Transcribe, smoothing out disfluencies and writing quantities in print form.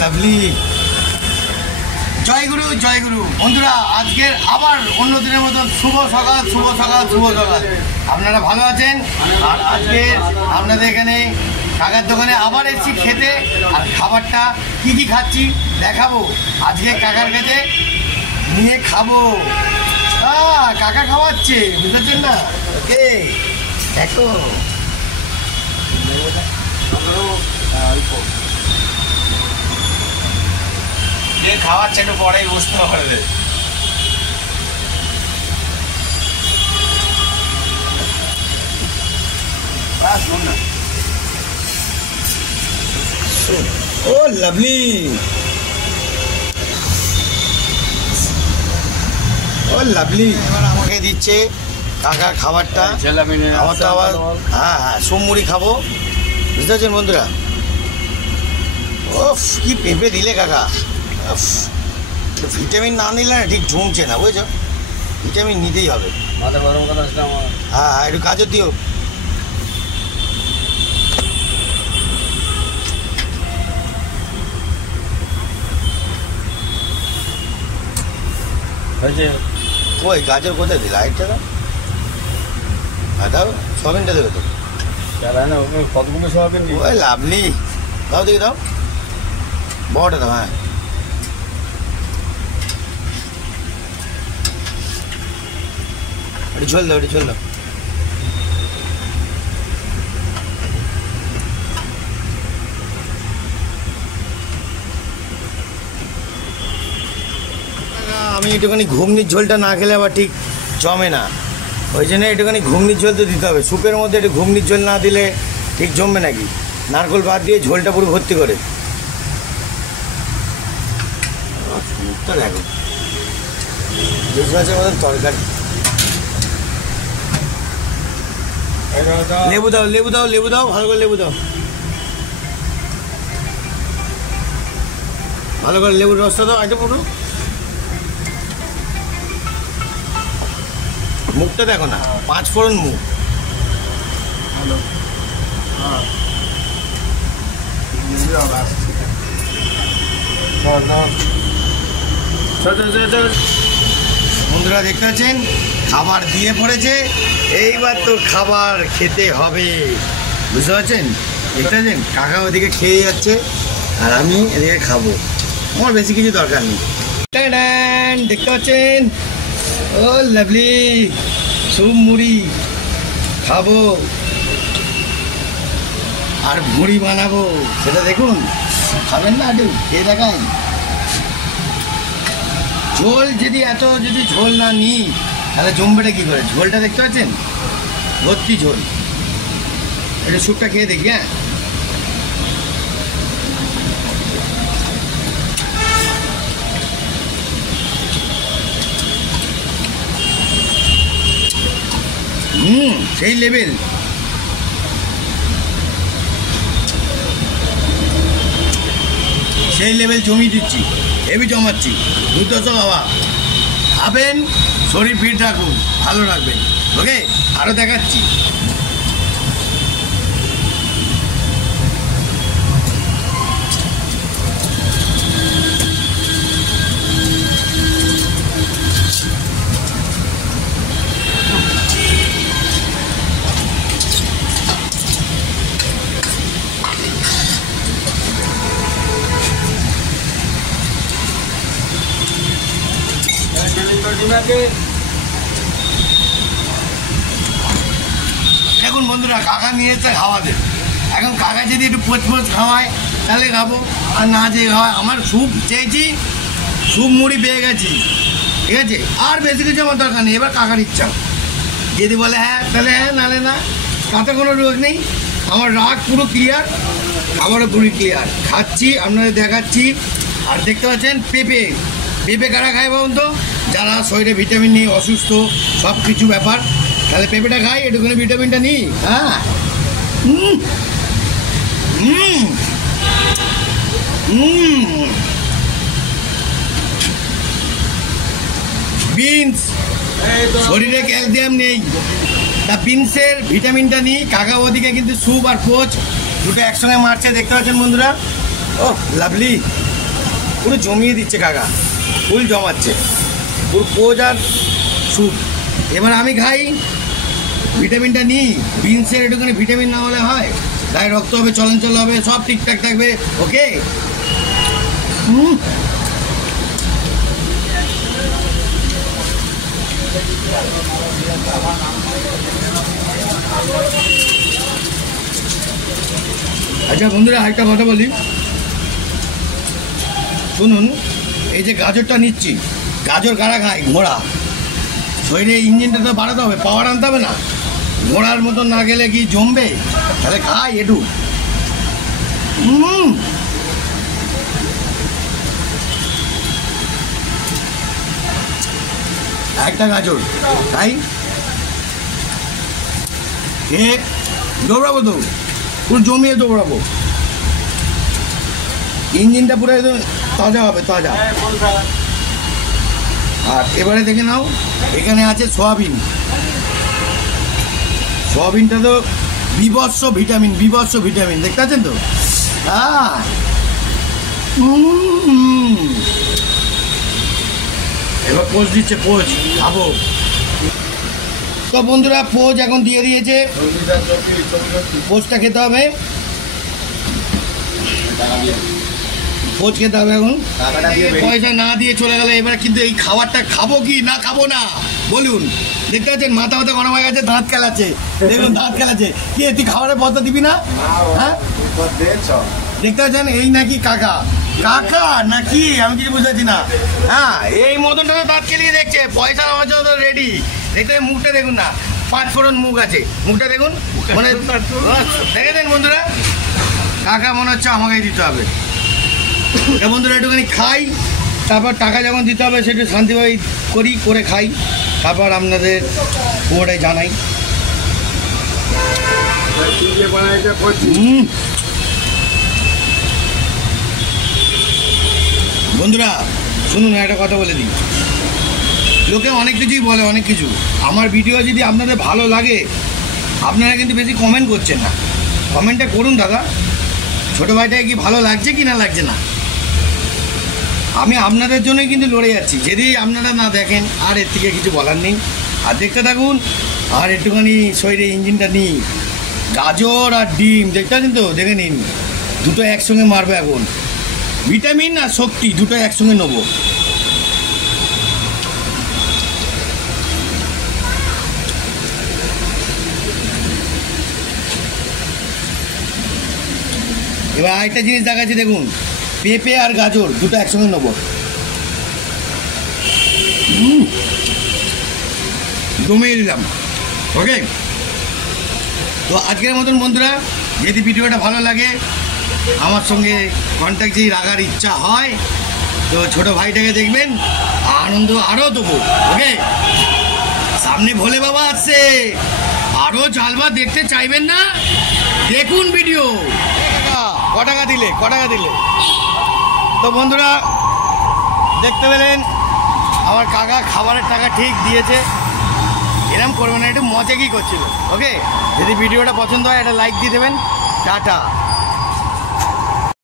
Lovely. জয় গুরু জয় গুরু। বন্ধুরা, আজকের আবার অন্য দিনের মতন শুভ সকাল শুভ সকাল শুভ সকাল। আপনারা ভালো আছেন? আর আজকে আপনাদের এখানে কাকার দোকানে আবার এসেছি খেতে। আর খাবারটা কি কি খাচ্ছি দেখাবো। আজকে কাকার কাছে নিয়ে খাবো। কাকা খাওয়াচ্ছে, বুঝেছেন না? ওকে, দেখো যে খাওয়াচ্ছে একটু পরেই বুঝতে পারবে। ও লাভলি, ও লাভলি। এবার আমাকে দিচ্ছে কাকার খাবারটা। আমার তো আবার হ্যাঁ সোমমুড়ি খাবো, বুঝতে পারছেন বন্ধুরা? ওফ, কি পেঁপে দিলে কাকা। ভিটামিন না নিলে না ঠিক জমছে না, বুঝছো? ভিটামিন নিতেই হবে। হ্যাঁ হ্যাঁ, একটু গাজর দিও। ওই গাজর কোথায় দিলে? আইটটা দাও। হ্যাঁ দাও, সয়াবিনটা দেবে তো। কতগুলো সয়াবিন? ওই লাভলি, দাও দেখি দাও, বড়টা দাও। হ্যাঁ, একটু ঝোল দাও, একটু ঝোল দাও। আমি একটুখানি ঘুগনির ঝোলটা না খেলে আবার ঠিক জমে না, ওই জন্য একটুখানি ঘুগনির ঝোল তো দিতে হবে। স্যুপের মধ্যে একটু ঘুগনির ঝোল না দিলে ঠিক জমবে নাকি? নারকেল বাদ দিয়ে ঝোলটা পুরো ভর্তি করে। দেখো বেশ মাছের মতন তরকারি। লেবু দাও, লেবু দাও, লেবু দাও, ভালো করে লেবু দাও, ভালো করে লেবুর রসটা দাও। এটা পুরো মুখটা দেখো না, 5 ফোড়ন মুখ। বন্ধুরা দেখতে পাচ্ছেন খাবার দিয়ে পড়েছে, এইবার তো খাবার খেতে হবে, বুঝতে পারছেন? দেখতে পাচ্ছেন কাকা ওদিকে খেয়ে যাচ্ছে আর আমি এদিকে খাবো। আমার বেশি কিছু দরকার নেই। দেখতে পাচ্ছেন, ও লাভলি, সুপ মুড়ি খাবো আর মুড়ি বানাবো, সেটা দেখুন। খাবেন না? একটু খেয়ে দেখাই। ঝোল যদি ঝোল না নিই তাহলে জমবেটা কী করে? ঝোলটা দেখতে পাচ্ছেন, ভর্তি ঝোল। একটু স্যুপটা খেয়ে দেখি। হ্যাঁ, সেই লেভেল। সেই লেভেল জমিয়ে দিচ্ছি, হেভি জমাচ্ছি। দুর্দশ বাবা খাবেন, শরীর ফিট রাখুন, ভালো রাখবেন। ওকে, আরও দেখাচ্ছি। দেখুন বন্ধুরা, কাকা নিয়েছে খাওয়াতে। এখন কাকা যদি একটু পোচ খাওয়ায় তাহলে খাবো, আর না যে খাওয়ায়। আমার স্যুপ চেয়েছি, স্যুপ মুড়ি পেয়ে গেছি, ঠিক আছে? আর বেশি কিছু আমার দরকার নেই। এবার কাকার ইচ্ছা, যদি বলে হ্যাঁ তাহলে হ্যাঁ, নাহলে না। তাতে কোনো রোগ নেই। আমার রাগ পুরো ক্লিয়ার, আমারও পুরো ক্লিয়ার। খাচ্ছি, আপনাদের দেখাচ্ছি। আর দেখতে পাচ্ছেন পেঁপে। পেঁপে কারা খায় বলুন তো? যারা শরীরে ভিটামিন নেই, অসুস্থ, সব কিছু ব্যাপার, তাহলে পেঁপেটা খাই, একটুখানি ভিটামিনটা নিই। হ্যাঁ, বিনস, শরীরে ক্যালসিয়াম নেই, তা বিনসের ভিটামিনটা নিই। কাকা ওদিকে কিন্তু স্যুপ আর পোচ দুটো একসঙ্গে মারছে, দেখতে পাচ্ছেন বন্ধুরা। ও লাভলি, পুরো জমিয়ে দিচ্ছে কাকা, ফুল জমাচ্ছে পুরো পোচ আর স্যুপ। এবার আমি খাই, ভিটামিনটা নিই। বিনসের একটুখানি ভিটামিন না হলে হয়, গায়ে রক্ত হবে, চলাচল হবে, সব ঠিকঠাক থাকবে। ওকে। আচ্ছা বন্ধুরা, আরেকটা কথা বলি, শুনুন। এই যে গাজরটা নিচ্ছি, গাজর কারা খায়? ঘোড়া। শরীরে ইঞ্জিনটা তো বাড়াতে হবে, পাওয়ার আনতে হবে না? ঘোড়ার মতন না গেলে কি জমবে? তাহলে খাই একটু। একটা গাজর তাই দৌড়াবো, তো পুরো জমিয়ে দৌড়াবো। ইঞ্জিনটা পুরো একদম তাজা হবে, তাজা। আর এবারে দেখে নাও, এখানে আছে সয়াবিন। সয়াবিনটা তো বিভৎস ভিটামিন, বিভৎস ভিটামিন, দেখতে পাচ্ছেন তো? এবার পোচ দিচ্ছে, পোচ খাবো। তো বন্ধুরা, পোচ এখন দিয়ে দিয়েছে, পোচটা খেতে হবে, পোচ খেতে হবে এখন। পয়সা না দিয়ে চলে গেলে এবার কিন্তু এই খাবারটা খাবো কি না খাবো না বলুন? দেখতে পাচ্ছেন মাথা মাথা গরম হয়ে গেছে, দাঁত খেলাচ্ছে, দেখুন দাঁত খেলাচ্ছে। কি তুই খাবারের পয়সা দিবি না? হ্যাঁ, দেখতে পাচ্ছেন এই নাকি কাকা, কাকা নাকি আমি কিছু বুঝতে না। হ্যাঁ, এই মদনটা তো দাঁত খেলিয়ে দেখছে, পয়সা আমার জন্য রেডি। দেখতে মুখটা দেখুন না, 5 ফোড়ন মুখ আছে, মুখটা দেখুন, মানে দেখেছেন বন্ধুরা? কাকা মনে হচ্ছে আমাকে দিতে হবে। বন্ধুরা একটুখানি খাই, তারপর টাকা যখন দিতে হবে সেটা শান্তিভাবে করি, করে খাই, তারপর আপনাদের পুরোটাই জানাই। বন্ধুরা শুনুন, একটা কথা বলে দিই। লোকে অনেক কিছুই বলে, অনেক কিছু। আমার ভিডিও যদি আপনাদের ভালো লাগে, আপনারা কিন্তু বেশি কমেন্ট করছেন না। কমেন্টটা করুন দাদা, ছোটো ভাইটাকে কি ভালো লাগছে কি না লাগছে না। আমি আপনাদের জন্যই কিন্তু লড়ে যাচ্ছি। যদি আপনারা না দেখেন, আর এর থেকে কিছু বলার নেই। আর দেখতে থাকুন, আর একটুখানি শরীরে ইঞ্জিনটা নিই। গাজর আর ডিম দেখতে পাচ্ছেন তো, দেখে নিন, দুটো একসঙ্গে মারবো এখন। ভিটামিন আর শক্তি দুটো একসঙ্গে নেবো। এবার আরেকটা জিনিস দেখাচ্ছি, দেখুন, পেঁপে আর গাজর দুটো একসঙ্গে নেবো। জমিয়ে দিলাম। ওকে, তো আজকের মতন বন্ধুরা, যদি ভিডিওটা ভালো লাগে, আমার সঙ্গে কন্ট্যাক্ট যদি রাখার ইচ্ছা হয়, তো ছোটো ভাইটাকে দেখবেন, আনন্দ আরও দেবো। ওকে, সামনে ভোলে বাবা আসছে, আরও চালবা দেখতে চাইবেন না? দেখুন ভিডিও। ক টাকা দিলে, ক টাকা দিলে? তো বন্ধুরা দেখতে পেলেন, আমার কাকা খাবারের টাকা ঠিক দিয়েছে। এরম করবেন না, একটু মজা কি করছিল। ওকে, যদি ভিডিওটা পছন্দ হয় একটা লাইক দিয়ে দেবেন। টাটা।